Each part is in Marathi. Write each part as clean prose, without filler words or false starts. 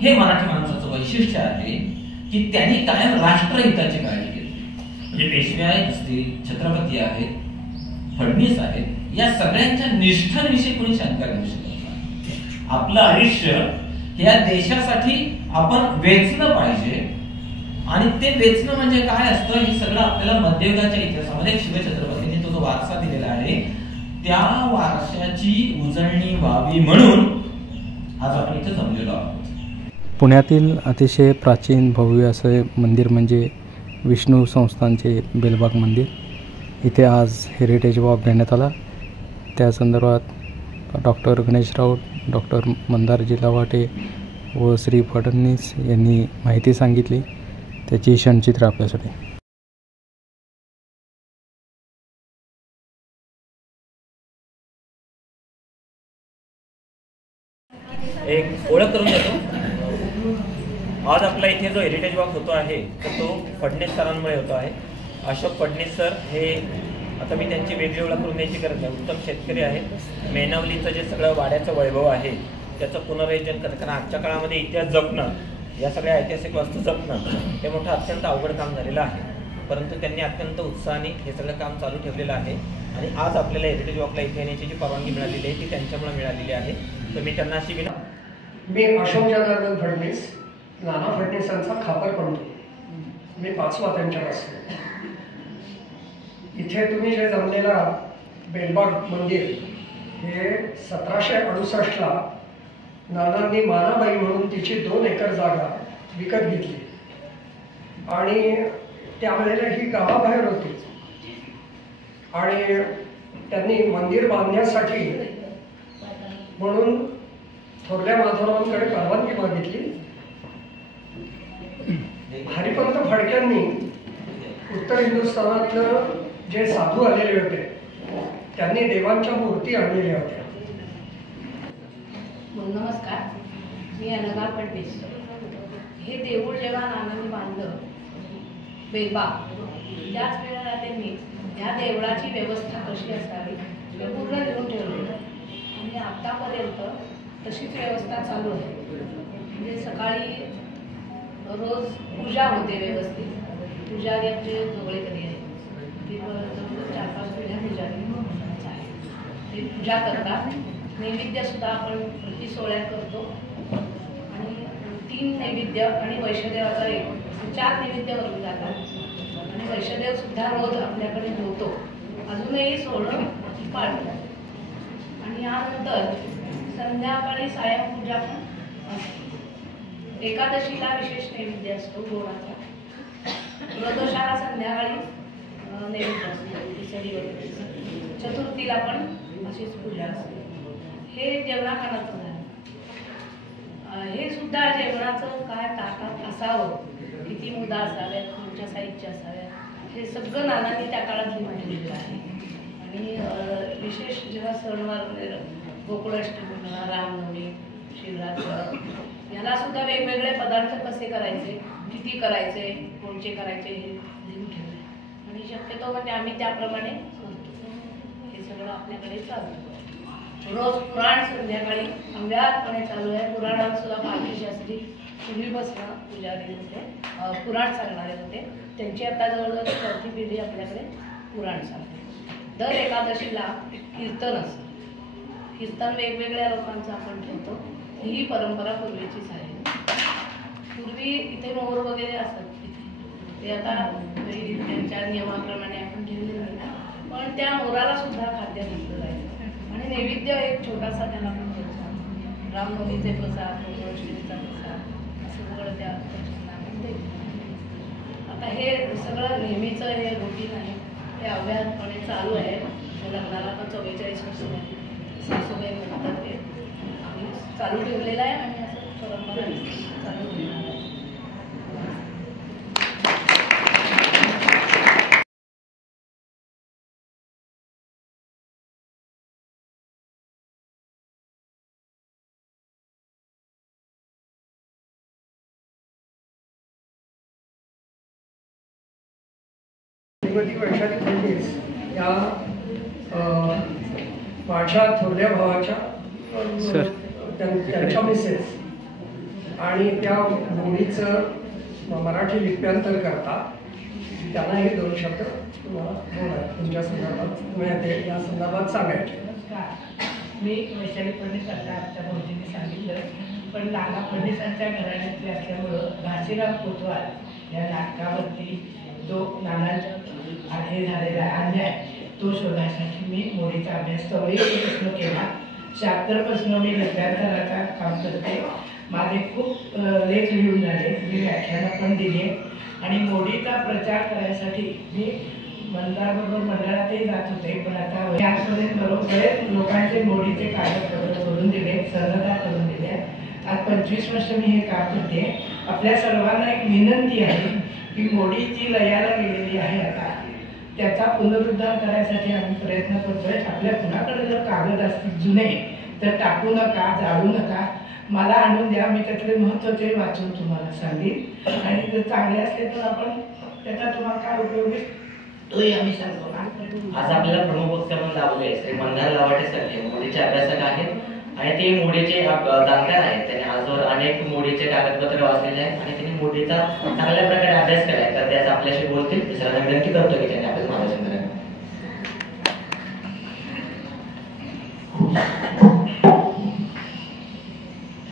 हे मराठी माणसाचं वैशिष्ट्य आहे की त्यांनी कायम राष्ट्रहिताची काळजी घेतली. म्हणजे पेशवे असतील, छत्रपती आहेत, फडणवीस आहेत, या सगळ्यांच्या निष्ठांविषयी कोणी शंका घेऊ शकत नाही. आपलं आयुष्य या देशासाठी आपण वेचलं पाहिजे आणि ते वेचणं म्हणजे काय असतं हे सगळं आपल्याला मध्ययुगाच्या इतिहासामध्ये शिवछत्रपतींनी तो जो वारसा दिलेला आहे त्या वारशाची उजळणी व्हावी म्हणून आज आपण इथे जमलेलो आहोत. पुण्यातील अतिशय प्राचीन भव्य असे मंदिर म्हणजे विष्णू संस्थानचे बेलबाग मंदिर. इथे आज हेरिटेज वॉक घेण्यात आला. त्या संदर्भात डॉक्टर गणेश राऊत, डॉक्टर मंदारजी लवाटे व श्री फडणवीस यांनी माहिती सांगितली. त्याची क्षणचित्र आपल्यासाठी. एक ओळख करून देतो. आज आपला इथे जो हेरिटेज वॉक होतो आहे तर तो फडणवीस सरांमुळे होतो आहे. अशोक फडणवीस सर हे, आता मी त्यांची वेगळी ओळख करून द्यायची गरज नाही, उत्तम शेतकरी आहेत. मेनावलीचं जे सगळं वाड्याचं वैभव आहे त्याचं पुनर्रचन करतं. कारण आजच्या काळामध्ये इतिहास जपणं, या सगळ्या ऐतिहासिक वस्तू जपणं हे मोठं अत्यंत अवघड काम झालेलं आहे. परंतु त्यांनी अत्यंत उत्साहाने हे सगळं काम चालू ठेवलेलं आहे आणि आज आपल्याला हेरिटेज वॉकला इथे येण्याची जी परवानगी मिळालेली आहे ती त्यांच्यामुळे मिळालेली आहे. तर मी त्यांना अशी मी अशोक जनार्दन फडणवीस, नाना फडणवीसांचा खापर बनतो. मी 5वा त्यांच्यापासून. इथे तुम्ही जे जमलेला बेलबाग मंदिर हे 1768ला नानांनी मानाबाई म्हणून तिची 2 एकर जागा विकत घेतली आणि त्यावेळेला ही गावाबाहेर होती आणि त्यांनी मंदिर बांधण्यासाठी म्हणून थोरल्या माधवरावांकडे परवानगी मागितली. हरिपंत फडक्यांनी उत्तर हिंदुस्थानातलं जे साधू आलेले होते त्यांनी देवांच्या मूर्ती आणलेल्या होत्या. नमस्कार, मी अनघा फडणवीस. हे देऊळ जेव्हा नानांनी बांधलं बेलबाग, त्याच वेळेला त्यांनी ह्या देवळाची व्यवस्था कशी असावी हे पूर्ण लिहून ठेवलेलं आणि आतापर्यंत तशीच व्यवस्था चालू आहे. म्हणजे सकाळी रोज पूजा होते व्यवस्थित. पुजारी आमचे जोगळे कधी आहे, ती 4-5 पिढ्या पुजारी आहे, ते पूजा करतात. नैवेद्यसुद्धा आपण प्रति सोहळ्यात करतो आणि 3 नैवेद्य आणि वैष्णदेवाचा 4 नैवेद्य वरून जातात आणि वैष्णदेवसुद्धा रोज आपल्याकडे ठेवतो. अजूनही सोहळं पाळतो आणि यानंतर संध्याकाळी सायंपूजा पण असते. एकादशीला विशेष नैवेद्य असतो गोडाचा. प्रदोषाला संध्याकाळी नैवेद्य असतो, खिचडी वगैरे. चतुर्थीला पण अशीच पूजा असते. हे जेवणाखानाचं झालं. हे सुद्धा जेवणाचं काय ताटात असावं, किती मुदा असाव्यात, कोणत्या साईजच्या असाव्यात, हे सगळं नानांनी त्या काळात लिहून ठेवलेलं आहे. आणि विशेष जेव्हा सणवार वगैरे, गोकुळाष्टमी म्हणा, रामनवमी, शिवरात्र, याला सुद्धा वेगवेगळे पदार्थ कसे करायचे, किती करायचे, कोणते करायचे हे लिहून ठेवले आणि शक्यतो म्हणजे आम्ही त्याप्रमाणे करतो. हे सगळं आपल्याकडे चालू आहे. रोज पुराण संध्याकाळी अव्याहतपणे चालू आहे. पुराणात सुद्धा पालखी शास्त्री पूर्वीपासून पुजारी होते, पुराण सांगणारे होते. त्यांची आता जवळजवळ 4थी पिढी आपल्याकडे पुराण सांगते. दर एकादशीला कीर्तन असतं. कीर्तन वेगवेगळ्या लोकांचं आपण ठेवतो. ही परंपरा पूर्वीचीच आहे. पूर्वी इथे मोर वगैरे असत तिथे, ते आता त्यांच्या नियमाप्रमाणे आपण ठेवले नाही, पण त्या मोराला सुद्धा खाद्य घातलं जायचं आणि नैवेद्य एक छोटासा त्याला पण द्यायचा. रामनवमीचे प्रसाद, गोकुळाष्टमीचा प्रसाद, असं सगळं त्या आपण द्यायचं. आता हे सगळं नेहमीचं हे रुटीन आहे, ते अव्याहतपणे चालू आहे. लग्नाला पण 44 वर्ष आहे. सासूबाई म्हणतात ते आम्ही चालू ठेवलेलं आहे आणि असं परंपरा चालू ठेवणार आहे. श्रीमती वैशाली फडणवीस या माझ्या थोरल्या भावाच्या त्यांच्या मिसेस आणि त्या मोडीचं मराठी लिप्यांतर करता. त्यांना हे 2 शब्द तुम्हाला बोला तुमच्या संदर्भात या संदर्भात सांगायचे. मी वैशाली फडणीस आता आमच्या भाऊजींनी सांगितलं, पण नाना फडणीसांच्या घराण्यातले असल्यामुळं घाशीराम कोतवाल या नाटकावरती जो नानांचा हे झालेला अन्याय तो शोधण्यासाठी मी मोडीचा अभ्यास प्रश्न केला. 76 पासून मी लिप्यांतराचा काम करते. माझे खूप लेख लिहून झाले, मी व्याख्यानं पण दिली आणि मोडीचा प्रचार करण्यासाठी मी मंडळाबरोबर मंडळातही जात होते. पण आता याचमध्ये बरेच लोकांचे मोडीचे कागदपत्र करून दिले, संघटना करून दिले. आज 25 वर्ष मी हे काम करते. आपल्या सर्वांना एक विनंती आहे की मोडी जी लयाला गेलेली आहे आता त्याचा पुनरुद्धार करण्यासाठी आम्ही प्रयत्न करतोय. आपल्या कुणाकडे जर कागद असतील जुने तर टाकू नका, जाळू नका, मला आणून द्या. मी त्यातले महत्त्वाचे वाचून तुम्हाला सांगेन आणि जर चांगले असले तर आपण त्याचा तुम्हाला काय उपयोग आहे तोही आम्ही सांगतो. आज आपल्याला प्रमुख वक्ते म्हणून लाभले श्री मंदार लवाटे सारखे मोडीचे अभ्यासक आहेत आणि ते मोडीचे जाणकार आहेत. त्यांनी आजवर अनेक मोडीचे कागदपत्र वाचलेले आहेत आणि त्यांनी मोडीचा चांगल्या प्रकारे अभ्यास केला आहे. तर त्याचा आपल्याशी बोलतील. दुसऱ्यांना विनंती करतो की त्यांनी आपल्याला मार्गदर्शन करावे.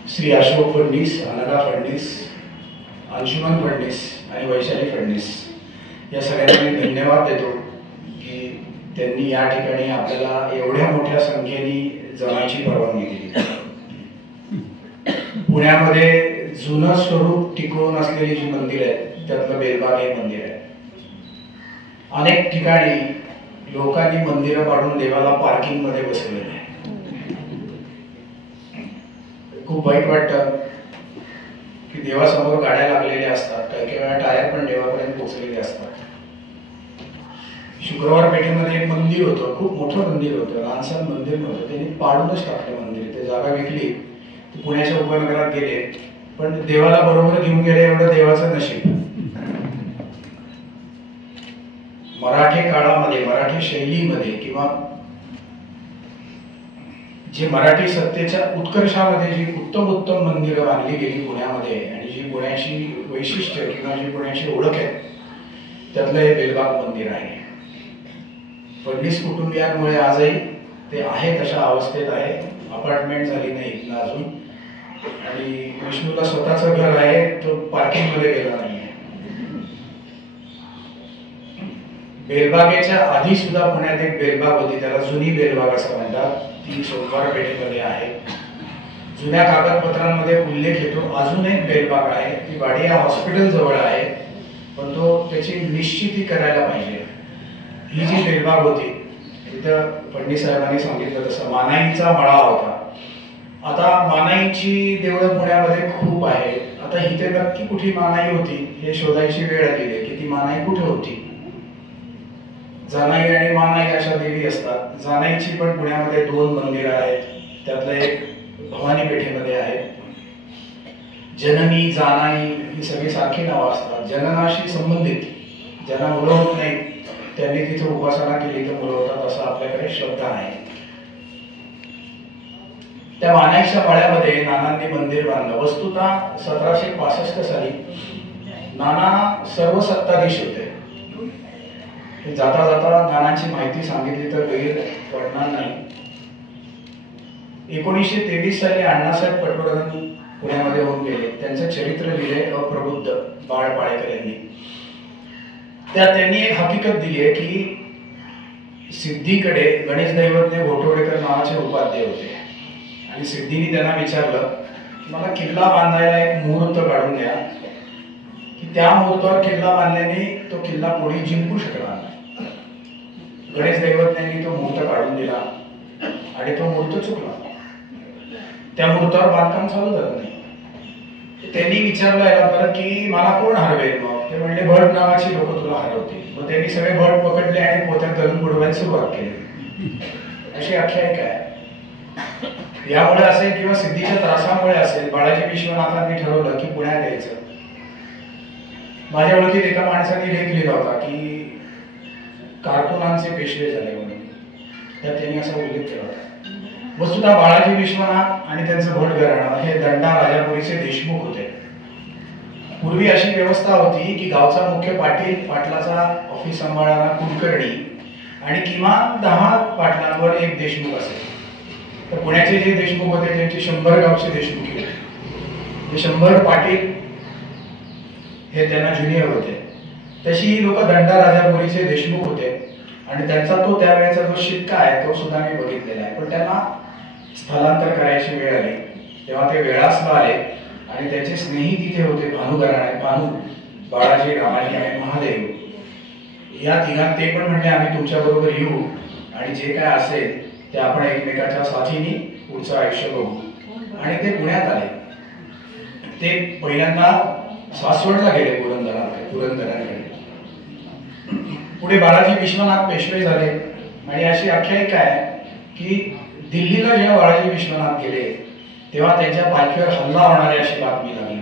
श्री अशोक फडणीस, अनघा फडणीस, अंशुमन फडणीस आणि वैशाली फडणीस या सगळ्यांना मी धन्यवाद देतो की त्यांनी या ठिकाणी आपल्याला एवढ्या मोठ्या संख्येने जमायची परवानगी दिली. पुण्यामध्ये जुनं स्वरूप टिकवून असलेली जी मंदिर आहेत त्यातलं बेलबाग हे मंदिर आहे. अनेक ठिकाणी लोकांनी मंदिरं पाडून देवाला पार्किंग मध्ये बसवलेलं आहे. खूप वाईट वाटतं की देवासमोर गाड्या लागलेल्या असतात, काही काही वेळा टायर पण देवापर्यंत पोहोचलेले असतात. शुक्रवार पेठेमध्ये एक मंदिर होतं, खूप मोठं मंदिर होतं, लहानसं मंदिर नव्हतं. त्यांनी पाडूनच टाकलं मंदिर. ते जागा विकली, ते पुण्याच्या उपनगरात गेले, पण देवाला बरोबर घेऊन गेले एवढं देवाचं नशीब. मराठी काळामध्ये, मराठी शैलीमध्ये किंवा जी मराठी सत्तेच्या उत्कर्षामध्ये जी उत्तम उत्तम मंदिरं बांधली गेली पुण्यामध्ये आणि जी पुण्याची वैशिष्ट्य किंवा जी पुण्याची ओळख आहे त्यातलं हे बेलबाग मंदिर आहे. फडणीस कुटुंबियांमुळे आजही ते आहे तशा अवस्थेत आहे. अपार्टमेंट झाली नाही इथनं अजून आणि विष्णूला स्वतःचं घर आहे, तो पार्किंग मध्ये गेला नाहीये. बेलबागेच्या आधी सुद्धा पुण्यात एक बेलबाग होती, त्याला जुनी बेलबाग असं म्हणतात. ती सोमवार पेठेमध्ये आहे. जुन्या कागदपत्रांमध्ये उल्लेख येतो अजून एक बेलबाग आहे, ती वाडिया हॉस्पिटल जवळ आहे, पण तो त्याची निश्चिती करायला पाहिजे. ही जी बेलबाग होती तिथं फडणीस साहेबांनी सांगितलं तसं मानाईचा मळा होता. आता मानाईची देवळं पुण्यामध्ये खूप आहे. आता इथे नक्की कुठे मानाई होती हे शोधायची वेळ आलेली आहे की ती मानाई कुठे होती. जानाई आणि मानाई अशा देवी असतात. जानाईची पण पुण्यामध्ये 2 मंदिरं आहेत, त्यातलं एक भवानी पेठेमध्ये आहे. जननी, जानाई ही सगळी सारखी नावं असतात. जननाशी संबंधित, ज्यांना मुलं होत नाही त्यांनी तिथे उपासना केली तर मुलं होतात असं आपल्याकडे श्रद्धा आहे. त्या मानाईच्या पाड्यामध्ये नानांनी मंदिर बांधलं. वस्तुतः 1765 साली नाना सर्व सत्ताधीश होते. जाता जाता नानांची माहिती सांगितली तर गैर वाटणार नाही. 1923 साली अण्णासाहेब पटवर्धन पुण्यामध्ये होऊन गेले. त्यांचं चरित्र लिहिले अप्रबुद्ध बाळ पाळेकर यांनी. त्यात त्यांनी एक हकीकत दिली आहे की सिद्धीकडे गणेश दैवतने घोटवडेकर नावाचे उपाध्याय होते आणि सिद्धीने त्यांना विचारलं की मला किल्ला बांधायला एक मुहूर्त काढून द्या की त्या मुहूर्तावर किल्ला बांधल्याने तो किल्ला कोणी जिंकू शकणार नाही. गणेश दैवतने तो मुहूर्त काढून दिला आणि तो मुहूर्त चुकला. त्या मुहूर्तावर बांधकाम चालू झालं नाही. त्यांनी विचारलं याला परत की मला कोण हरवेल मग. ते म्हणले भट नावाची लोक तुला हरवतील. मग त्यांनी सगळे भट पकडले आणि पोत्यात घालून बुडवायला सुरुवात केली. अशी आख्यायिका आहे. यामुळे असेल किंवा सिद्धीच्या त्रासामुळे असेल बाळाजी विश्वनाथांनी ठरवलं की पुण्यात यायचं. माझ्या ओळखीत एका माणसाने लेख लिहिला होता की कारकुनांचे पेशवे झाले म्हणून. त्यात त्यांनी असा उल्लेख केला होता. वस्तुतः बाळाजी विश्वनाथ आणि त्यांचं भट घराणं हे दंडा राजापुरीचे देशमुख होते. पूर्वी अशी व्यवस्था होती की गावचा मुख्य पाटलाचा ऑफिस सांभाळणारा कुलकर्णी आणि किमान 10 पाटलांवर एक देशमुख असे. तर पुण्याचे जे देशमुख होते त्यांचे 100 गावचे देशमुख होते. ते 100 पाटील हे त्यांना ज्युनियर होते. तशी ही लोक दंडा राजापुरीचे देशमुख होते आणि त्यांचा तो त्यावेळेचा जो शिक्का आहे तो सुद्धा मी बघितलेला आहे. पण त्यांना स्थलांतर करायची वेळ आली तेव्हा ते वेळासला आले आणि त्याचे स्नेही तिथे होते भानू बाळाजी, रामाजी आणि महादेव. या तिघांत ते पण म्हणले आम्ही तुमच्या बरोबर येऊ आणि जे काय असेल ते आपण एकमेकाच्या साथीने पुढचं आयुष्य बघू. आणि ते पुण्यात आले. ते पहिल्यांदा सासवडला गेले पुरंदराकडे. पुढे बाळाजी विश्वनाथ पेशवे झाले आणि अशी आख्यायिका आहे की दिल्लीला जेव्हा बाळाजी विश्वनाथ गेले तेव्हा त्यांच्या पालखीवर हल्ला होणार आहे अशी बातमी लागली.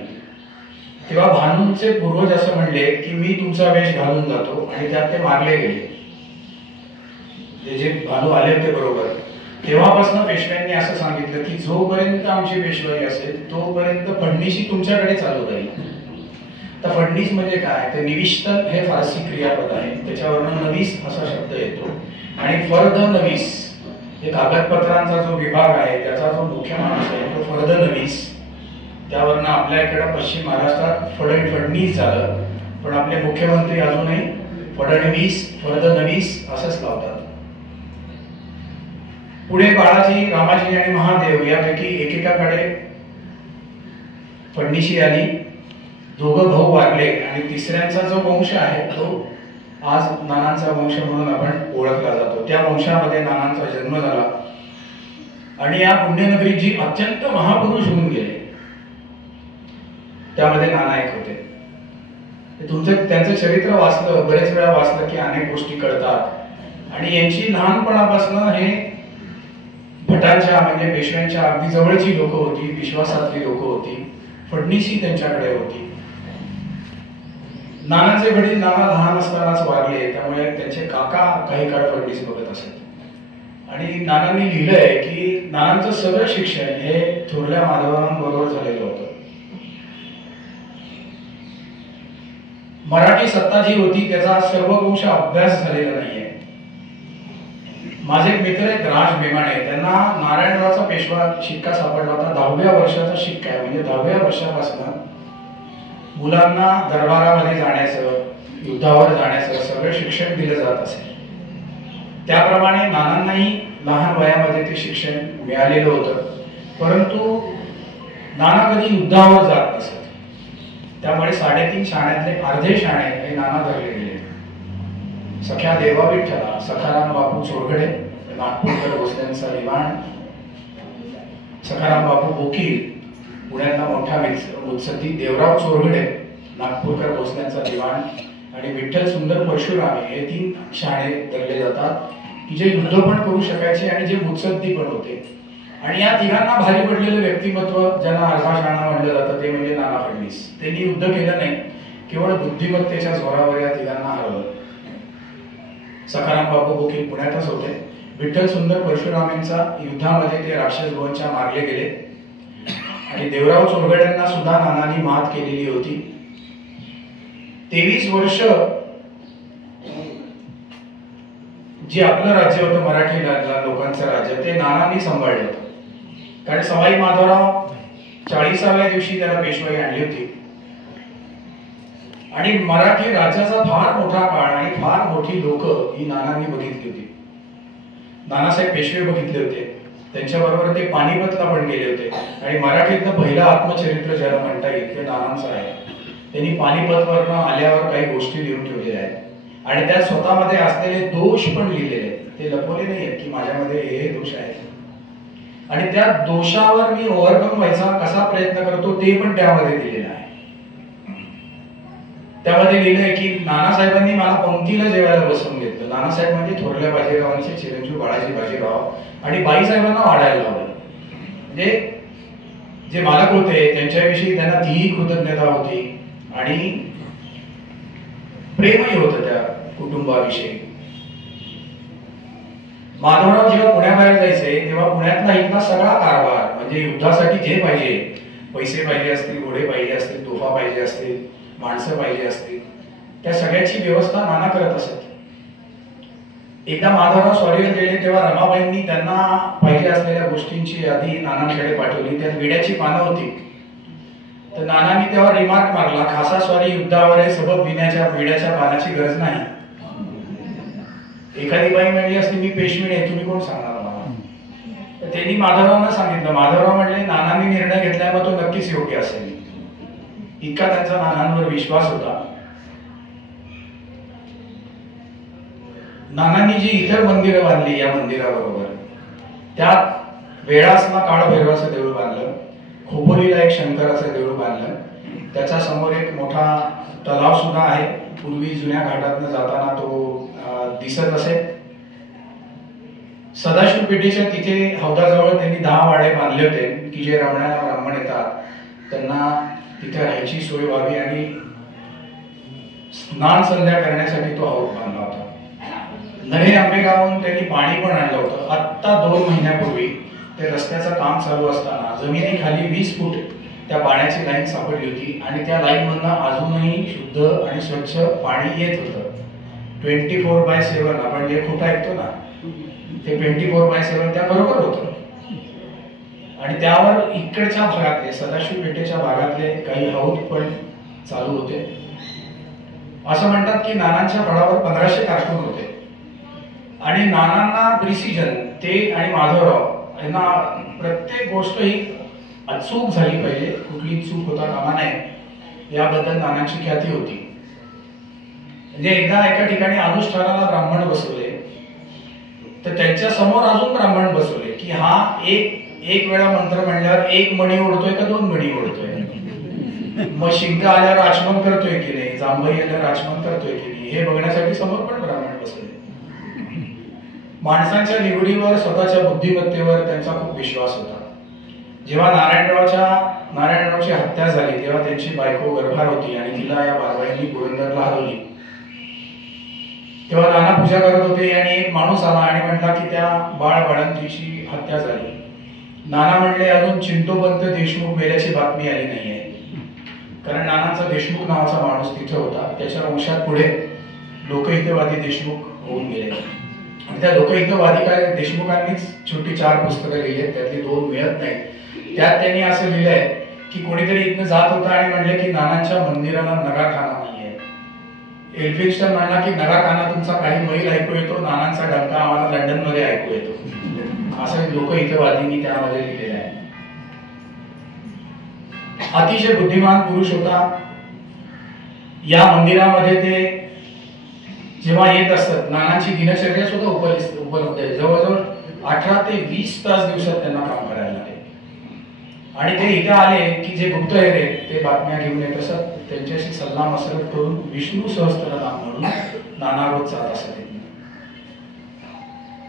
तेव्हा भानूंचे पूर्वज असं म्हणले की मी तुमचा वेश घालून जातो आणि त्यात ते मारले गेले. जे भानू आले होते बरोबर तेव्हापासून पेशव्यांनी असं सांगितलं की जोपर्यंत आमची पेशवाई असेल तोपर्यंत फडणीशी तुमच्याकडे चालू राहील. तर फडणीस म्हणजे काय, तर निविष्टन हे फारसी क्रियापद आहे, त्याच्यावरनं नवीस असा शब्द येतो आणि फर्द नवीस हे कागदपत्रांचा जो विभाग आहे त्याचा जो मुख्य माणूस आहे तो फर्द नवीस. त्यावरनं आपल्या इकडे पश्चिम महाराष्ट्रात फडणीस झालं, पण आपले मुख्यमंत्री अजूनही फडणवीस फर्दनवीस असंच लावतात. पुढे बाळाजी, रामाजी आणि महादेव यापैकी एकेकाकडे फडणीशी आली. दोघं भाऊ वारले आणि तिसऱ्यांचा जो वंश आहे तो आज नानांचा वंश म्हणून आपण ओळखला जातो. त्या वंशामध्ये नानांचा जन्म झाला आणि या पुण्यनगरीत जी अत्यंत महापुरुष होऊन गेले त्यामध्ये नाना एक होते. त्यांचं चरित्र वाचलं, बरेच वेळा वाचलं की अनेक गोष्टी कळतात आणि यांची लहानपणापासून हे भटांच्या म्हणजे पेशव्यांच्या अगदी जवळची लोक होती, विश्वासातली लोक होती. फडणीस ही त्यांच्याकडे होती. नानांचे वडील नाना लहान असतानाच वारले, त्यामुळे त्यांचे काका काही काळ फडणीस बघत असत आणि नानांनी लिहिलंय की नानांचं सगळं शिक्षण हे थोरल्या माधवरावांबरोबर झालेलं होतं. मराठी सत्ता जी होती त्याचा सर्वंश अभ्यास झालेला नाहीये. माझे एक मित्र आहेत राज बेमाणे, त्यांना नारायणरावचा पेशवा शिक्का सापडला होता. 10व्या वर्षाचा शिक्का आहे, म्हणजे 10व्या वर्षापासून मुलांना दरबारामध्ये जाण्याचं, युद्धावर जाण्याचं सगळं शिक्षण दिलं जात असेल. त्याप्रमाणे नानांनाही लहान वयामध्ये ते शिक्षण मिळालेलं होतं, परंतु नाना कधी युद्धावर जात नसत. त्यामुळे 3.5 शाण्यातले अर्धे शाणे हे नाना धरले गेले. सख्या देवा विठ्ठला, सखाराम बापू चोरगडे, नागपूरकर भोसल्यांचा दिवाण, सखाराम बापू बोकील, पुण्यातला मोठा मुत्सद्दी देवराव चोरगडे, नागपूरकर भोसल्यांचा दिवाण आणि विठ्ठल सुंदर परशुरामे हे 3 शाणे धरले जातात की जे युद्ध पण करू शकायचे आणि जे मुत्सद्दी पण होते. आणि या तिघांना भारी पडलेलं व्यक्तिमत्व ज्यांना अर्धा शाणा म्हणलं जातं ते म्हणजे नाना फडणीस. त्यांनी युद्ध केलं नाही, केवळ बुद्धिमत्तेच्या जोरावर या तिघांना हरवलं. सखाराम बापू बोकील पुण्यातच होते. विठ्ठल सुंदर परशुरामेंचा युद्धामध्ये ते राक्षस गोवंशा मारले गेले आणि देवराव चोरगड्यांना सुद्धा नानांनी मात केलेली होती. 23 वर्ष जे आपलं राज्य होतं मराठी लोकांचं राज्य ते नानांनी सांभाळलं होतं. कारण सवाई माधवराव 40व्या दिवशी त्याला पेशवाई आणली होती आणि मराठी राज्याचा फार मोठा काळ आणि फार मोठी लोक ही नानांनी बघितली होती. नानासाहेब पेशवे बघितले होते, त्यांच्याबरोबर ते पानिपतला पण गेले होते आणि मराठीतलं पहिलं आत्मचरित्र ज्याला म्हणता येईल ते नानांचं आहे. त्यांनी पानिपतवरनं आल्यावर काही गोष्टी लिहून ठेवलेल्या आहेत आणि त्यात स्वतःमध्ये असलेले दोष पण लिहिलेले आहेत. ते लपवले नाही आहेत की माझ्यामध्ये हे दोष आहेत आणि त्या दोषावर मी ओव्हरकम व्हायचा कसा प्रयत्न करतो ते पण त्यामध्ये दिलेलं आहे. त्यामध्ये लिहिलंय की नानासाहेबांनी मला पंक्तीला जेवायला बसवून घेतलं. नानासाहेब म्हणजे थोरल्या बाजीरावांचे चिरंजीव बाळाजी बाजीराव आणि बाईसाहेबांना वाढायला लावलं. म्हणजे जे मालक होते त्यांच्याविषयी त्यांना तीही कृतज्ञता होती आणि प्रेमही होतं त्या कुटुंबाविषयी. माधवराव जेव्हा पुण्याबाहेर जायचे तेव्हा पुण्यातला इथला सगळा कारभार म्हणजे युद्धासाठी जे पाहिजे, पैसे पाहिजे असतील, घोडे पाहिजे असतील, तोफा पाहिजे असतील, माणसं पाहिजे असतील, त्या सगळ्याची व्यवस्था नाना करत असत. एकदा माधवराव स्वारीवर गेले तेव्हा रमाबाईंनी त्यांना पाहिजे असलेल्या गोष्टींची यादी नानांकडे पाठवली. त्यात विड्याची पानं होती. तर नानांनी तेव्हा रिमार्क मारला, खासा स्वारी युद्धावर आहे, सबब विड्याच्या पानाची गरज नाही. एखादी बाई म्हणली असती मी पेशवीण आहे, तुम्ही कोण सांगणार मला? तर त्यांनी माधवरावांना सांगितलं. माधवराव म्हणले नानांनी निर्णय घेतलाय मग तो नक्कीच योग्य असेल. इतका त्यांचा नानांवर विश्वास होता. नानांनी जी इतर मंदिरं बांधली या मंदिराबरोबर, त्यात वेळासला काळभैरवाचं देऊळ बांधलं, खोपोलीला एक शंकराचं देऊळ बांधलं, त्याच्या समोर एक मोठा तलाव सुद्धा आहे. पूर्वी जुन्या घाटातनं जाताना तो दिसत असे. सदाशिव पेठेच्या तिथे हौदाजवळ त्यांनी 10 वाडे बांधले होते की जे रमणाला ब्राह्मण येतात त्यांना तिथे राहायची सोय व्हावी आणि स्नान संध्या करण्यासाठी तो हौद बांधला होता. नरे आंबेगावहून त्यांनी पाणी पण आणलं होतं. आत्ता 2 महिन्यापूर्वी ते रस्त्याचं काम चालू असताना जमिनीखाली 20 फूट त्या पाण्याची लाईन सापडली होती आणि त्या लाईन मधनं अजूनही शुद्ध आणि स्वच्छ पाणी येत होतं. 24/7 आपण जे खोटं ऐकतो ना ते 24/7 त्या बरोबर होतं. आणि त्यावर इकडच्या भागातले सदाशिव पेठेच्या भागातले काही हौद पण चालू होते. असं म्हणतात की नानांच्या फळावर 1500 कारकून होते आणि नानांना प्रिसिजन ते आणि माधवराव यांना प्रत्येक गोष्ट ही अचूक झाली पाहिजे, कुठली चूक होता कामा नये याबद्दल नानांची ख्याती होती. म्हणजे एकदा एका ठिकाणी अनुष्ठानाला ब्राह्मण बसवले तर त्यांच्या समोर अजून ब्राह्मण बसवले की हा एक वेळा मंत्र म्हणल्यावर 1 मणी ओढतोय का 2 मणी ओढतोय, मग शिंग आल्यावर आचमन करतोय की नाही, जांभई आल्यावर आचमन करतोय की नाही हे बघण्यासाठी समोर पण ब्राह्मण बसवले. माणसांच्या निवडीवर स्वतःच्या बुद्धिमत्तेवर त्यांचा खूप विश्वास होता. जेव्हा नारायणरावची हत्या झाली तेव्हा त्यांची बायको गर्भार होती आणि तिला या बारवाईंनी पुरंदरला हलवली. तेव्हा नाना पूजा करत होते आणि एक माणूस आला आणि म्हटला की त्या बाळंतीची हत्या झाली. नाना म्हणले अजून चिंतोपंत देशमुख मेल्याची बातमी आली नाहीये, कारण नानांचा देशमुख नावाचा माणूस तिथे होता. त्याच्या वंशात पुढे लोकहितवादी देशमुख होऊन गेले आणि त्या लोकहितवादी काय देशमुखांनीच छोटी 4 पुस्तकं लिहिली, त्यातली 2 मिळत नाही. त्यात त्यांनी असं लिहिलंय की कोणीतरी इथनं जात होता आणि म्हणले की नानांच्या मंदिराला नगाखाना नाहीये. एल्फिन्स्टन म्हणला की नगाखाना तुमचा काही मैल ऐकू येतो, नानांचा डंका आम्हाला लंडन मध्ये ऐकू येतो. असं लोकहितवादींनी त्यामध्ये लिहिलेलं आहे. अतिशय बुद्धिमान पुरुष होता. या मंदिरामध्ये ते जेव्हा येत असतात नानांची दिनचर्या सुद्धा उपलब्ध आहे. जवळजवळ 18 ते 20 तास दिवसात त्यांना काम करायला लागेल. आणि ते इथे आले की जे गुप्तहेर आहेत ते बातम्या घेऊन येत असत. त्यांच्याशी सल्ला मसलत करून विष्णू सहस्त्रनाम म्हणून नाना रोज जात असत.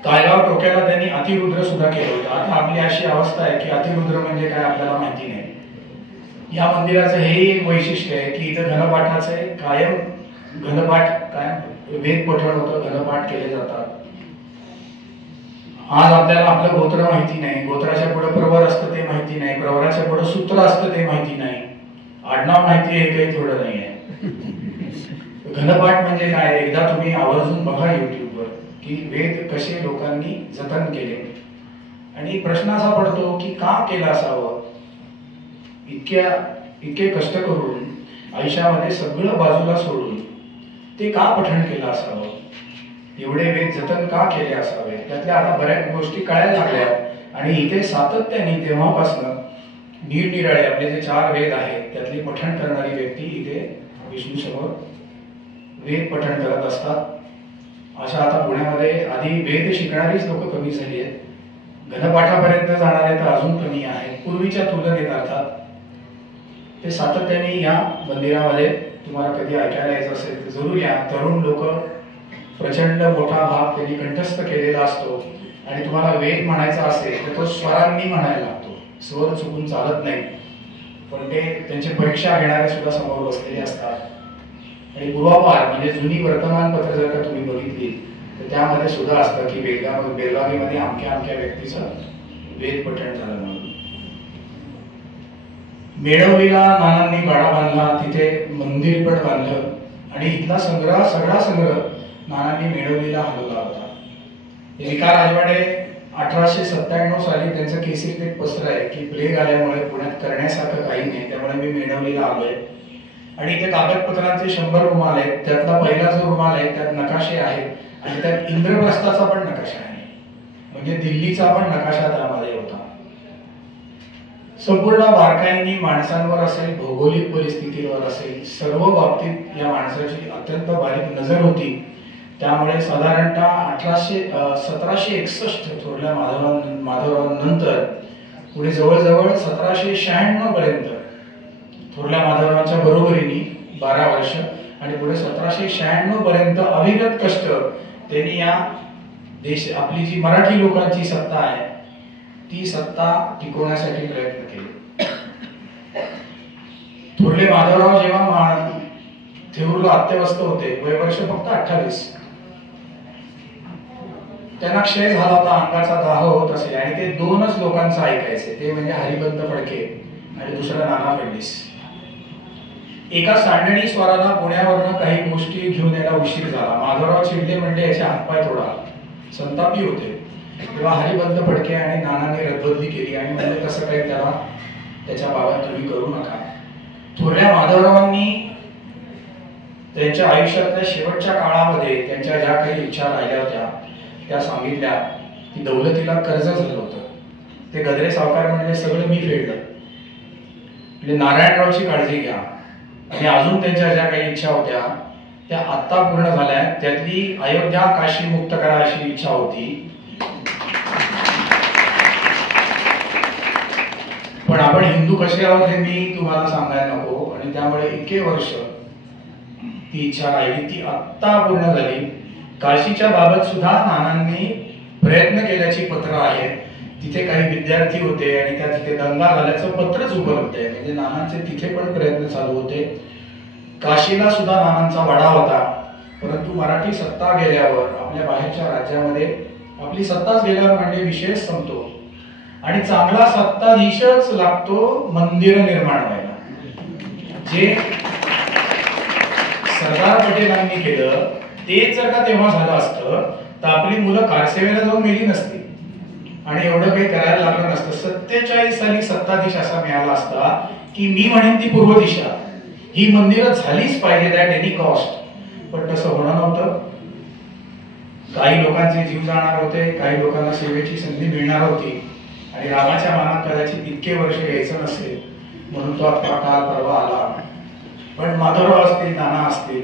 कायगाव टोक्याला त्यांनी अतिरुद्र सुद्धा केलं होतं. आता आपली अशी अवस्था आहे की अतिरुद्र म्हणजे काय आपल्याला माहिती नाही. या मंदिराचं हे एक वैशिष्ट्य आहे की इथं घनपाठाचं कायम घनपाठ कायम वेद पठण होतं, घनपाठ केले जातात. आज आपल्याला आपलं गोत्र माहिती नाही, गोत्राच्या पुढे प्रवर असतं ते माहिती नाही, प्रवराच्या पुढे सूत्र असतं ते माहिती नाही, आडनाव माहिती आहे काही थोडं नाही आहे. घनपाठ म्हणजे काय एकदा तुम्ही आवर्जून बघा युट्यूबवर की वेद कसे लोकांनी जतन केले. आणि प्रश्न असा पडतो की का केलं असावं, इतके कष्ट करून आयुष्यामध्ये सगळं बाजूला सोडून ते का पठण केलं असावं, एवढे वेद जतन का केले असावे. त्यातल्या आता बऱ्याच गोष्टी कळायला लागल्या आणि इथे सातत्याने तेव्हापासून निरनिराळे आपले जे 4 वेद आहेत त्यातली पठण करणारी व्यक्ती इथे विष्णू समोर वेद पठण करत असतात. अशा आता पुण्यामध्ये आधी वेद शिकणारीच लोक कमी झाली आहेत, घनपाठापर्यंत जाणारे तर अजून कमी आहेत पूर्वीच्या तुलनेत. अर्थात ते सातत्याने या मंदिरामध्ये तुम्हाला कधी ऐकायला यायचं असेल तर जरूर या. तरुण लोक प्रचंड मोठा भाग त्यांनी कंठस्थ केलेला असतो आणि तुम्हाला वेद म्हणायचा असेल तर तो स्वरांनी म्हणायला लागतो, स्वर चुकून चालत नाही. पण ते त्यांची परीक्षा घेणारे सुद्धा समोर बसलेले असतात. आणि पूर्वापार म्हणजे जुनी वर्तमानपत्र जर का तुम्ही बघितली तर त्यामध्ये सुद्धा असतं की बेलगावीमध्ये अमक्या व्यक्तीचं वेद पठण झालं म्हणून. मेळवलीला नानांनी वाडा बांधला, तिथे मंदिर पण बांधलं आणि इथला सगळा संग्रह नानांनी मेळवलीला हलवला होता. विकार राजवाडे 1897 साली त्यांचं केसरी ते पत्र आहे की प्लेग आल्यामुळे पुण्यात करण्यासारखं काही नाही, त्यामुळे मी मेळवलीला आलोय. आणि इथे कागदपत्रांचे 100 रुमाल आहेत. त्यातला पहिला जो रुमाल आहे त्यात नकाशे आहेत आणि त्यात इंद्रप्रस्थाचा पण नकाशा आहे, म्हणजे दिल्लीचा पण नकाशा त्यामध्ये होता. संपूर्ण बारकाईंनी माणसांवर असेल, भौगोलिक परिस्थितीवर असेल, सर्व बाबतीत या माणसाची अत्यंत बारीक नजर होती. त्यामुळे साधारणतः 1761 थोरल्या माधवरावांनंतर पुढे जवळजवळ 1796 पर्यंत थोरल्या माधवरावांच्या बरोबरीने 12 वर्ष आणि पुढे 1796 पर्यंत अविरत कष्ट त्यांनी या आपली जी मराठी लोकांची सत्ता आहे ती सत्ता टिकवण्यासाठी प्रयत्न केले. थोरले माधवराव जेव्हा थेऊरला अत्यवस्थ होते, वय वर्ष फक्त 28, त्यांना क्षय झाला होता, अंगाचा दाह होत असे आणि ते 2च लोकांचं ऐकायचे, ते म्हणजे हरिबंध फडके आणि दुसरा नाना फडणीस. एका सांडणी स्वाराला पुण्यावरनं काही गोष्टी घेऊन यायला उशीर झाला. माधवराव चिडले, म्हणजे याचे हातपाय तोडा, संतापी होते. तेव्हा हरिबंध फडके आणि नानांनी रद्दबदली केली आणि म्हणजे तसं काही त्याच्या बाबत तुम्ही करू नका. थोरल्या माधवरावांनी त्यांच्या आयुष्यातल्या शेवटच्या काळामध्ये त्यांच्या ज्या काही इच्छा राहिल्या होत्या त्या सांगितल्या की दौलतीला कर्ज झालं होतं, ते गद्रे सावकार म्हणले सगळं मी फेडलं, म्हणजे नारायणरावची काळजी घ्या. आणि अजून त्यांच्या ज्या काही इच्छा होत्या त्या आत्ता पूर्ण झाल्या. त्यातली अयोध्या काशी मुक्त करा अशी इच्छा होती. पण आपण हिंदू कसे आहोत हे मी तुम्हाला सांगायला नको आणि त्यामुळे इतके वर्ष ती इच्छा राहिली, ती आत्ता पूर्ण झाली. काशीच्या बाबत सुद्धा नानांनी प्रयत्न केल्याची पत्र आहेत. तिथे काही विद्यार्थी होते आणि त्या तिथे दंगा झाल्याचं पत्रच उपलब्ध आहे, म्हणजे नानांचे तिथे पण प्रयत्न चालू होते. काशीला सुद्धा नानांचा वाडा होता, परंतु मराठी सत्ता गेल्यावर आपल्या बाहेरच्या राज्यामध्ये आपली सत्ताच गेल्यावर म्हणजे विषय संपतो आणि चांगला सत्ताधीशच लागतो मंदिर निर्माण व्हायला. जे सरदार पटेलांनी केलं ते जर का तेव्हा झालं असतं तर आपली मुलं कारसेवेला जाऊन गेली नसती आणि एवढं काही करायला लागलं नसतं. 47 साली सत्ताधीश असा मिळाला असता की मी म्हणेन ती पूर्व दिशा ही मंदिरं झालीच पाहिजे ॲट एनी कॉस्ट. पण तसं होणं नव्हतं. काही लोकांचे जीव जाणार होते, काही लोकांना सेवेची संधी मिळणार होती आणि रामाच्या मनात कदाचित इतके वर्ष यायचं नसेल म्हणून तो आता काल परवा आला. पण माधवराव असतील, नाना असतील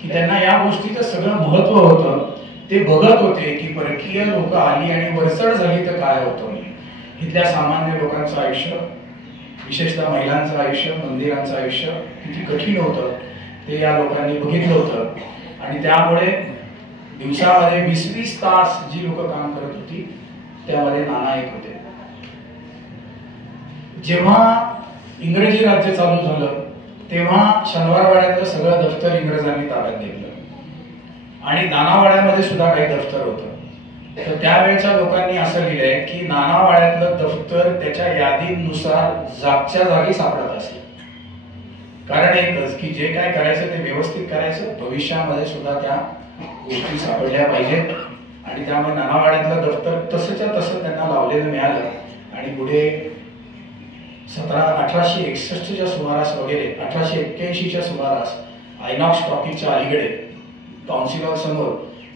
की त्यांना या गोष्टीचं सगळं महत्व होतं. ते बघत होते की परकीय लोक आली आणि वरचढ झाली तर काय होतं. इथल्या सामान्य लोकांचं आयुष्य, विशेषतः महिलांचं आयुष्य, मंदिरांचं आयुष्य किती कठीण होतं ते या लोकांनी बघितलं होतं आणि त्यामुळे दिवसामध्ये 20-20 तास जी लोक काम करत होती त्यामध्ये नाना एक होते. जेव्हा इंग्रजी राज्य चालू झालं तेव्हा शनिवारवाड्यातलं सगळं दफ्तर इंग्रजांनी ताब्यात घेतलं आणि नानावाड्यामध्ये सुद्धा काही दफ्तर होतं. तर त्यावेळेच्या लोकांनी असं लिहिलंय की नानावाड्यातलं दफ्तर त्याच्या यादीनुसार जागच्या जागी सापडत असेल. कारण एकच की जे काय करायचं ते व्यवस्थित करायचं, भविष्यामध्ये सुद्धा त्या गोष्टी सापडल्या पाहिजेत आणि त्यामुळे नानावाड्यातलं दफ्तर तसंच्या तसं त्यांना लावलेलं मिळालं आणि पुढे 1861च्या सुमारास वगैरे 1881च्या सुमारास आयनॉक्स टॉकीजच्या अलीकडे काउन्सिल समोर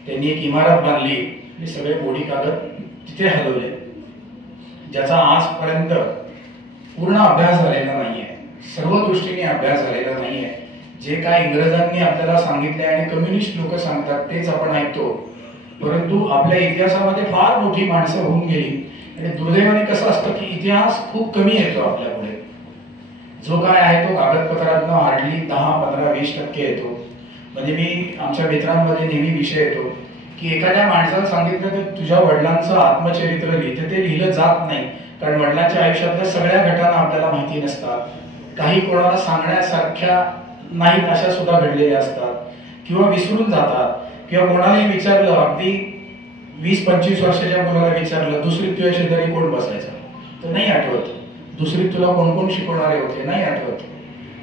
त्यांनी एक इमारत बांधली आणि सगळे मोडी कागद तिथे हलवले, ज्याचा आजपर्यंत पूर्ण अभ्यास झालेला नाहीये, सर्व दृष्टीने अभ्यास झालेला नाहीये. जे काय इंग्रजांनी आपल्याला सांगितले आणि कम्युनिस्ट लोक सांगतात तेच आपण ऐकतो, परंतु आपल्या इतिहासामध्ये फार मोठी माणसं होऊन गेली आणि दुर्दैवाने कसं असतं की इतिहास खूप कमी येतो आपल्या पुढे. जो काय आहे तो कागदपत्रातनं हार्डली 10-15-20% येतो. म्हणजे मी आमच्या मित्रांमध्ये नेहमी विषय येतो की एखाद्या माणसाला सांगितलं तर तुझ्या वडिलांचं आत्मचरित्र लिहितं, ते लिहिलं जात नाही कारण वडिलांच्या आयुष्यातल्या सगळ्या घटना आपल्याला माहिती नसतात, काही कोणाला सांगण्यासारख्या नाहीत अशा सुद्धा घडलेल्या असतात किंवा विसरून जातात किंवा कोणालाही विचारलं, अगदी 20-25 वर्षाच्या मुलाला विचारलं, दुसरीत तुझ्या शेजारी कोण बसायचं, तर नाही आठवत. दुसरीत तुला कोण कोण शिकवणारे होते, नाही आठवत.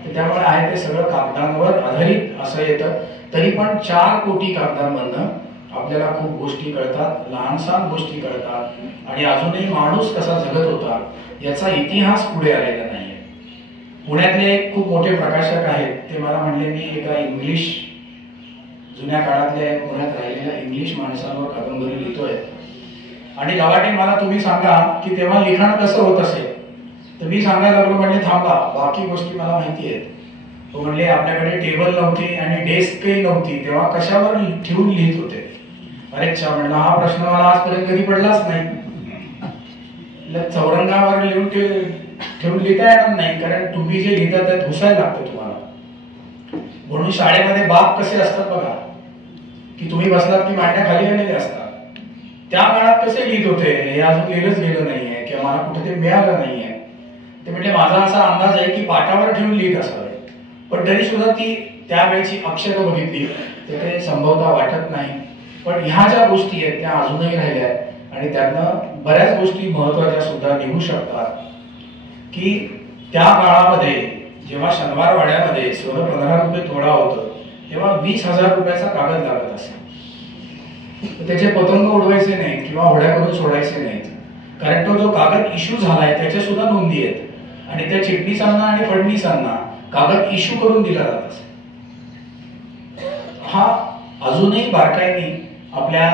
तर त्यामुळे आहे ते सगळं कागदांवर आधारित असं येतं. तरी पण 4 कोटी कागदांमधनं आपल्याला खूप गोष्टी कळतात, लहानसहान गोष्टी कळतात आणि अजूनही माणूस कसा जगत होता याचा इतिहास पुढे आलेला नाहीये. पुण्यातले एक खूप मोठे प्रकाशक आहेत, ते मला म्हणले मी एका इंग्लिश जुन्या काळातल्या पुण्यात राहिलेल्या इंग्लिश माणसांवर कादंबरी लिहितोय आणि लवाटे मला तुम्ही सांगा की तेव्हा लिखाण कसं होत असेल. तर मी सांगायला लागलो, म्हणले थांबा, बाकी गोष्टी मला माहिती आहेत. तो म्हणले आपल्याकडे टेबल नव्हती आणि डेस्कही नव्हती, तेव्हा कशावर ठेवून लिहित होते. अरे अच्छा, म्हणलं हा प्रश्न मला आजपर्यंत कधी पडलाच नाही. चौरंगावर लिहून ठेवून लिहिता येणार नाही, कारण तुम्ही जे लिहिता त्यात घुसायला लागतं तुम्हाला. म्हणून शाळेमध्ये बाप कसे असतात बघा, की तुम्ही बसलात की मांड्या खाली गेलेले असतात. त्या काळात कसे लिहित होते हे अजून लिहिलंच गेलं नाहीये किंवा मला कुठे ते मिळालं नाहीये. ते म्हणजे माझा असा अंदाज आहे की पाटावर ठेवून लिहित असावे, पण तरी सुद्धा ती त्यावेळेची अक्षरं बघितली तर ते संभवता वाटत नाही. पण ह्या ज्या गोष्टी आहेत त्या अजूनही राहिल्या आहेत आणि त्यातनं बऱ्याच गोष्टी महत्वाच्या सुद्धा निघू शकतात. की त्या काळामध्ये जेव्हा शनिवारवाड्यामध्ये सोनं 15 रुपये तोडा होतं तेव्हा 20,000 रुपयाचा कागद लागत असे. त्याचे पतंग उडवायचे नाहीत किंवा होड्या करून सोडायचे नाहीत, कारण तो जो कागद इश्यू झालाय त्याच्या सुद्धा नोंदी आहेत आणि त्या चिटणीसांना आणि फडणीसांना कागद इश्यू करून दिला जात असे. हा अजूनही बारकाईने आपल्या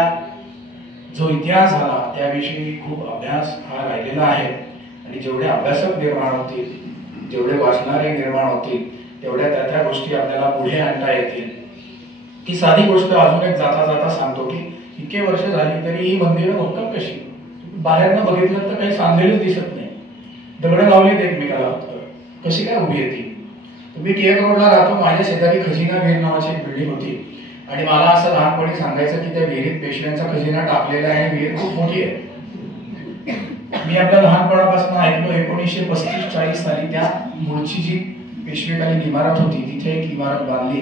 जो इतिहास झाला त्याविषयी खूप अभ्यास हा राहिलेला आहे आणि जेवढे अभ्यासक निर्माण होतील, जेवढे वाचणारे निर्माण होतील, तेवढ्या त्या गोष्टी आपल्याला पुढे आणता येतील. की साधी गोष्ट अजून एक जाता जाता सांगतो की इतके वर्ष झाली तरी ही मंदिरं भक्कम कशी, बाहेरनं बघितलं तर काही सांधलेलं दिसत नाही, दगडं लावलीत एकमेकाला, कशी काय उभी येते. मी टिळक रोडला राहतो, माझ्या शेजारी खजिना विहीर नावाची एक बिल्डिंग होती आणि मला असं लहानपणी सांगायचं की त्या विहिरीत पेशव्यांचा खजिना टाकलेला आहे आणि विहीर खूप मोठी आहे. मी आपल्या लहानपणापासून ऐकलो 1935-40 साली त्या मूळची जी पेशवेकालीन इमारत होती तिथे एक इमारत बांधली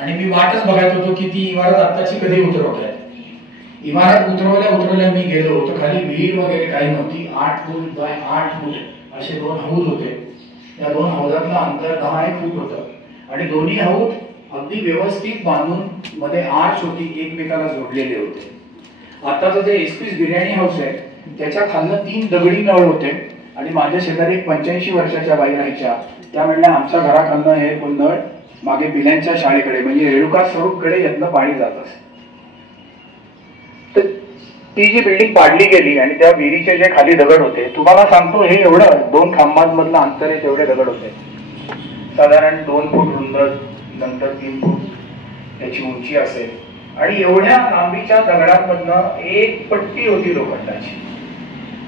आणि मी वाटच बघायत होतो की ती इमारत आत्ताची कधी उतरवताय. इमारत उतरवल्या मी गेलो तर खाली विहीर वगैरे काही नव्हती. 8 फूट बाय 8 फूट असे 2 हौद होते. त्या 2 हौदातलं अंतर 10 फूट होतं आणि दोन्ही हौद अगदी व्यवस्थित बांधून मध्ये आर्च होती, एकमेकाला जोडलेले होते. आताचं जे एसपीस बिर्याणी हाऊस आहे त्याच्या खालनं 3 दगडी नळ होते आणि माझ्या शेजारी 85 वर्षाच्या बाई राहायच्या. त्या म्हणल्या आमच्या घराखालनं हे नळ मागे बिल्यांच्या शाळेकडे म्हणजे रेणुका स्वरूपकडे यातनं पाणी जात असे. तर ती जी बिल्डिंग पाडली गेली आणि त्या विहिरीचे जे खाली दगड होते, तुम्हाला सांगतो हे एवढं 2 खांबांमधलं अंतर आहे तेवढे दगड होते. साधारण 2 फूट रुंद, नंतर 3 फूट त्याची उंची असेल आणि एवढ्या लांबीच्या दगडांमधनं एक पट्टी होती लोखंडाची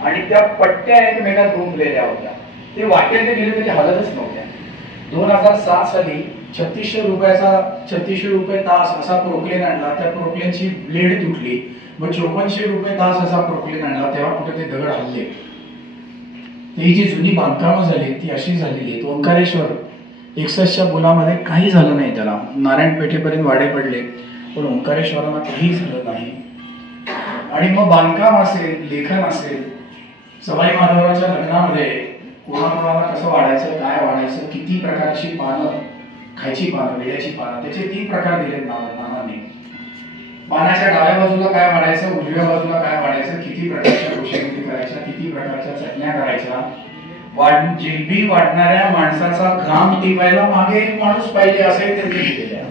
आणि त्या पट्ट्या एकमेकात गुंफलेल्या होत्या. ते वाटेल ते गेले तरी हलतच नव्हत्या. 2007 साली 3600 रुपये तास असा प्रोक्लेन आणला, त्या प्रोक्लेनची ब्लेड तुटली. मग 5400 रुपये तास असा प्रोक्लेन आणला, तेव्हा कुठे ते दगड हल्ले. ही जी जुनी बांधकामं झाली ती अशी झालेली आहेत. ओंकारेश्वर 61च्या पुलामध्ये काही झालं नाही, त्याला नारायण पेठेपर्यंत वाडे पडले पण ओंकारेश्वराला काही झालं नाही. आणि मग बांधकाम असेल, लेखन असेल, सवाई माधवराच्या लग्नामध्ये कोणाकोणाला कसं वाढायचं, काय वाढायचं, किती प्रकारची पानं, खायची पानं, वेड्याची पानं, त्याचे 3 प्रकार दिलेत नानांनी. पानाच्या डाव्या बाजूला काय वाढायचं, उजव्या बाजूला काय वाढायचं, किती प्रकारच्या गोष्टी करायच्या, किती प्रकारच्या चटण्या करायच्या. जिलबी वाटणाऱ्या माणसाचा घाम टिपायला मागे एक माणूस पाहिजे असे त्यांनी दिलेले आहे.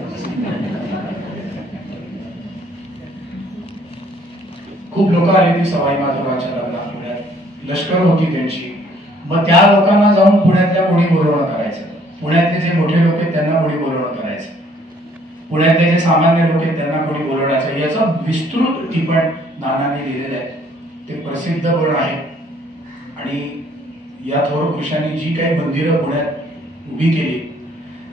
खूप लोक आली ती सवाई माधवराच्या लग्नात, पुण्यात लष्कर होती त्यांची. मग त्या लोकांना जाऊन पुण्यातल्या कोणी बोलवणं करायचं, पुण्यातले जे मोठे लोक आहेत त्यांना कोणी बोलवणं करायचं, पुण्यातले जे सामान्य लोक आहेत त्यांना कोणी बोलवण्याचं, याचं विस्तृत टिपण नानांनी लिहिलेलं आहे. ते प्रसिद्ध पण आहे. आणि या थोर पुरुषांनी जी काही मंदिरं पुण्यात उभी केली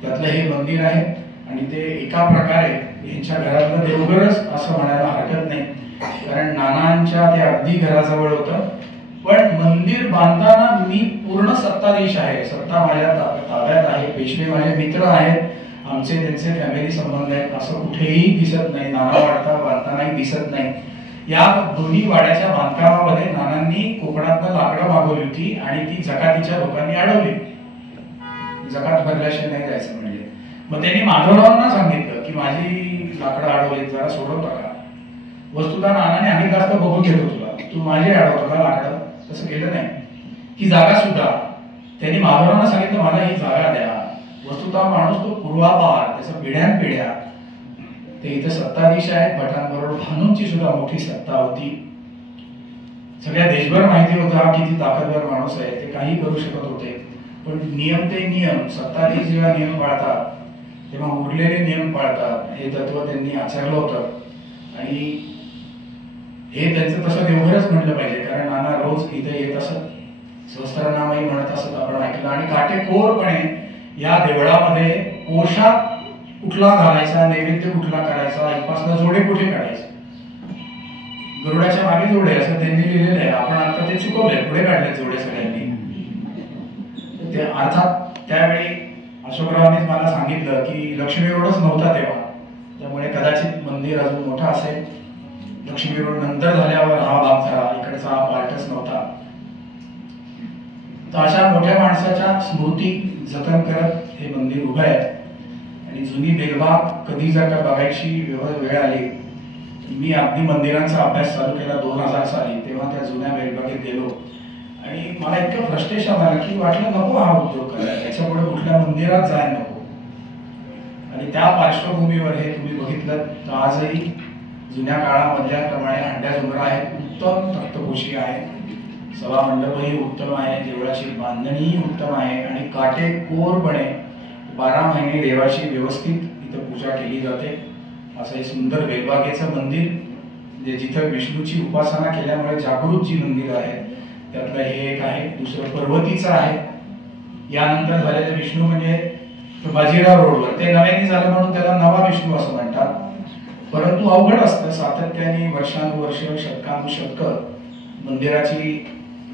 त्यातलं हे मंदिर आहे आणि ते एका प्रकारे यांच्या घरातलं देवघरच असं म्हणायला हरकत नाही, कारण नानांच्या ते अगदी घराजवळ होतं. पण मंदिर बांधताना मी पूर्ण सत्ताधीश आहे, सत्ता माझ्या ताब्यात आहे, पेशवे माझे मित्र आहेत आमचे त्यांचे फॅमिली संबंध आहेत असं कुठेही दिसत नाही. नाना वाढता बांधतानाही दिसत नाही. या दोन्ही वाड्याच्या बांधकामामध्ये नानांनी कोकणातनं लाकडं मागवली होती आणि ती जकातीच्या लोकांनी अडवली. जकात भरल्याशिवाय नाही जायचं म्हणजे. मग त्यांनी माधवरावांना सांगितलं की माझी लाकडं अडवली, जरा सोडवता का. वस्तुतः नानाने आणि जास्त बघून घेतो तुला, तू माझी अडवतो का लाकडं. तसं केलं नाही. ही जागा सुद्धा त्यांनी माधवरावांना सांगितलं मला ही जागा द्या. वस्तुतः माणूस तो पूर्वापार त्याचा पिढ्यानपिढ्या ते इथं सत्ताधीश आहेत. भटांबरोबर भानूंची सुद्धा मोठी सत्ता होती. सगळ्या देशभर माहिती होता किती ताकदवर माणूस आहे. ते काही करू शकत होते. पण नियम ते नियम, सत्ताधीश जेव्हा नियम पाळतात तेव्हा उरलेले नियम पाळतात हे तत्व त्यांनी आचरलं होतं. आणि हे त्यांचं तसं देवघरच म्हटलं पाहिजे, कारण नाना रोज इथे येत असत, सहस्त्रनामही म्हणत असत आपण ऐकलं. आणि काटेकोरपणे या देवळामध्ये पोशाख कुठला घालायचा, नैवेद्य कुठला करायचा, इपासना जोडे कुठे काढायचे, गरुडाच्या मागे जोडे असं त्यांनी लिहिलेलं आहे. आपण आता ते चुकवलंय, पुढे काढले जोडे सगळ्यांनी. ते अर्थात त्यावेळी अशोकरावांनीच मला सांगितलं की लक्ष्मी रोडच नव्हता तेव्हा, त्यामुळे कदाचित मंदिर अजून मोठा असेल. लक्ष्मी रोड नंतर झाल्यावर हा भाग झाला, इकडचा हा पार्टच नव्हता. तर अशा मोठ्या माणसाच्या स्मृती जतन करत हे मंदिर उभं आहे. आणि जुनी बेलबाग कधी जर का बघायची वेळ आली, मी अगदी मंदिरांचा अभ्यास चालू केला 2000 साली, तेव्हा त्या जुन्या बेलबागेत गेलो आणि मला इतकं फ्रस्ट्रेशन आलं की वाटलं नको हा उद्योग करायला, याच्यापुढे कुठल्या मंदिरात जायला नको. आणि त्या पार्श्वभूमीवर हे तुम्ही बघितलं तर आजही जुन्या काळामधल्या प्रमाणे हंड्या जुमरा आहेत, उत्तम तख्तपोशी आहे, सभा मंडपही उत्तम आहे, देवळाची बांधणीही उत्तम आहे आणि काटेकोरपणे 12 महिने देवाची व्यवस्थित इथं पूजा केली जाते. असं हे सुंदर बेलबागेचं मंदिर जिथं विष्णूची उपासना केल्यामुळे जागृत जी मंदिर आहेत त्यातलं हे एक आहे. दुसरं पर्वतीचं आहे. यानंतर झालेलं विष्णू म्हणजे बाजीराव रोडवर, ते नव्याने झालं म्हणून त्याला नवा विष्णू असं म्हणतात. परंतु अवघड असतं, सातत्याने वर्षानुवर्ष शतकानुशतक मंदिराची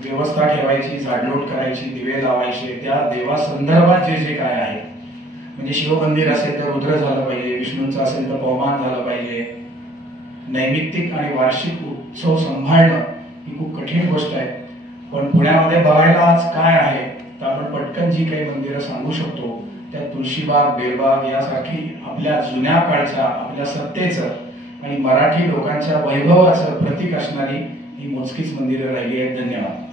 व्यवस्था ठेवायची, झाडलोट करायची, दिवे लावायचे, त्या देवा संदर्भात जे जे काय आहे, म्हणजे शिवमंदिर असेल तर रुद्र झालं पाहिजे, विष्णूंचं असेल तर पवमान झालं पाहिजे. नैमित्तिक आणि वार्षिक उत्सव सांभाळणं ही खूप कठीण गोष्ट आहे. पण पुण्यामध्ये बघायला आज काय आहे तर आपण पटकन जी काही मंदिरं सांगू शकतो त्यात तुळशीबाग, बेलबाग यासारखी आपल्या जुन्या काळच्या आपल्या सत्तेचं आणि मराठी लोकांच्या वैभवाचं प्रतीक असणारी ही मोजकीच मंदिरं राहिली आहेत. धन्यवाद.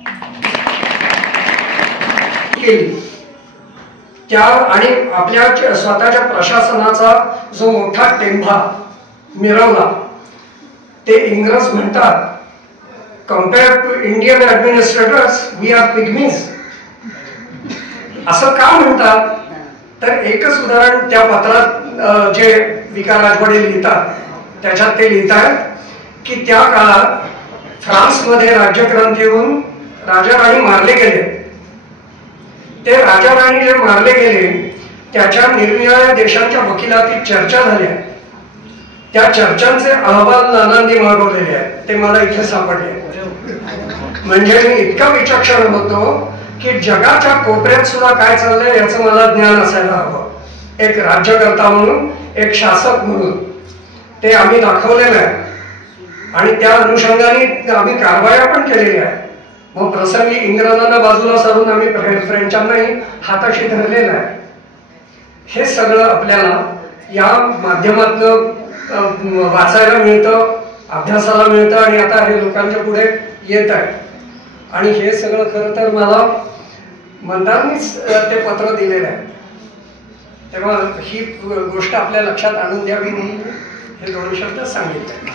त्या आणि आपल्या स्वतःच्या प्रशासनाचा जो मोठा टेंभा मिरवला, ते इंग्रज म्हणतात compare to Indian administrators we are pygmies. असं का म्हणतात तर एकच उदाहरण त्या पत्रात जे विका राजवाडे लिहितात त्याच्यात ते लिहितात की त्या काळात फ्रान्समध्ये राज्यक्रांती होऊन राजा राणी मारले गेले. ते राजा राणी जे मारले गेले त्याच्या निरनिराळ्या देशांच्या वकिलातीत चर्चा झाल्या. त्या चर्चांचे अहवाल नानांनी मागवलेले आहेत, ते मला इथे सापडले. म्हणजे मी इतका विचक्षण होतो की जगाच्या कोपऱ्यात सुद्धा काय चाललंय याचं मला ज्ञान असायला हवं. एक राज्यकर्ता म्हणून, एक शासक म्हणून ते आम्ही दाखवलेलं आहे आणि त्या अनुषंगाने आम्ही कारवाया पण केलेल्या आहेत. मग प्रसंगी इंग्रजांना बाजूला सारून आम्ही फ्रेंचांनाही हाताशी धरलेलं आहे. हे सगळं आपल्याला या माध्यमातून वाचायला मिळतं, अभ्यासाला मिळतं आणि आता हे लोकांच्या पुढे येत आहे. आणि हे सगळं खरं तर मला मंदारांनीच ते पत्र दिलेलं आहे. तेव्हा ही गोष्ट आपल्या लक्षात आणून द्यावी म्हणून हे 2 शब्द सांगितले.